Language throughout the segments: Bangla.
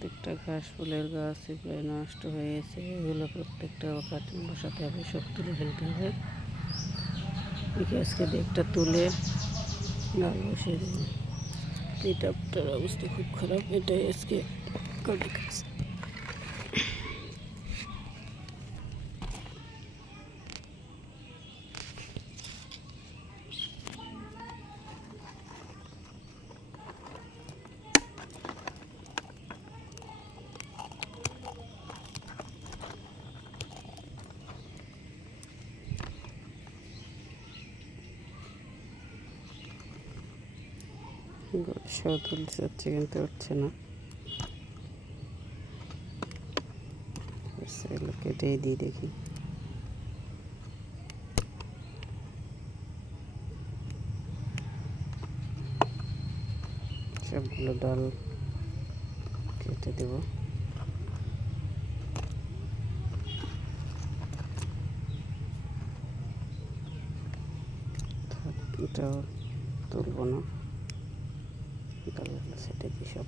প্রত্যেকটা ঘাস ফুলের গাছ প্রায় নষ্ট হয়ে গেছে। এগুলো প্রত্যেকটা কাটিং বসাতে হবে, সব তুলে ফেলতে হবে। দেখি আজকে দেখটা তুলে ডাল বসিয়ে দেবো। এটার অবস্থা খুব খারাপ, এটাই আজকে কাটিং কাজ। সব তুলতে যাচ্ছে কিন্তু উঠছে না, এগুলো কেটেই দিই দেখি। সবগুলো ডাল কেটে দেব। এটাও তুলব না, ডালগুলো সেটে দিই সব।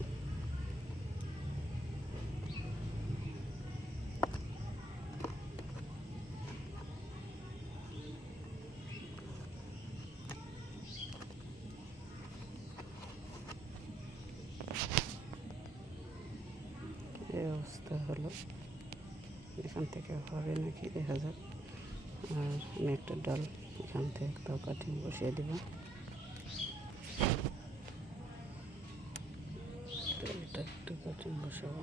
এই অবস্থা হলো, এখান থেকে হবে নাকি দেখা যাক। আর আমি একটা ডাল এখান থেকে একটা কাটিং বসিয়ে দেব। এটা একটা কাটিং বসাবো,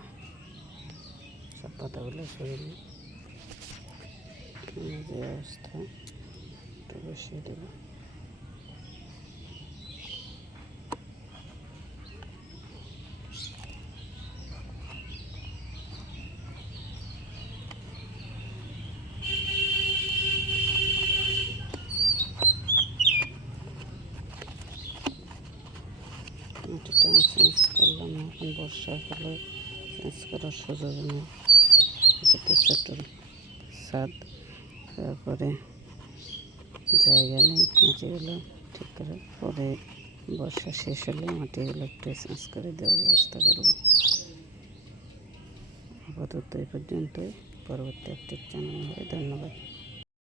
সব পাতাগুলো সরিয়ে নিই। যে অবস্থা, এটা বসিয়ে দেবো। মাটিটা আমি চেঞ্জ করলাম, এখন বর্ষাকালে চেঞ্জ করার সুযোগ নেই। এটা তো ছোট ছাদ, তারপরে জায়গা নেই মাটিগুলো ঠিক করে। পরে বর্ষা শেষ হলে মাটিগুলো একটু চেঞ্জ করে দেওয়ার ব্যবস্থা করব। আপাতত এই পর্যন্তই, পরবর্তী আপডেট জানানো হবে। ধন্যবাদ।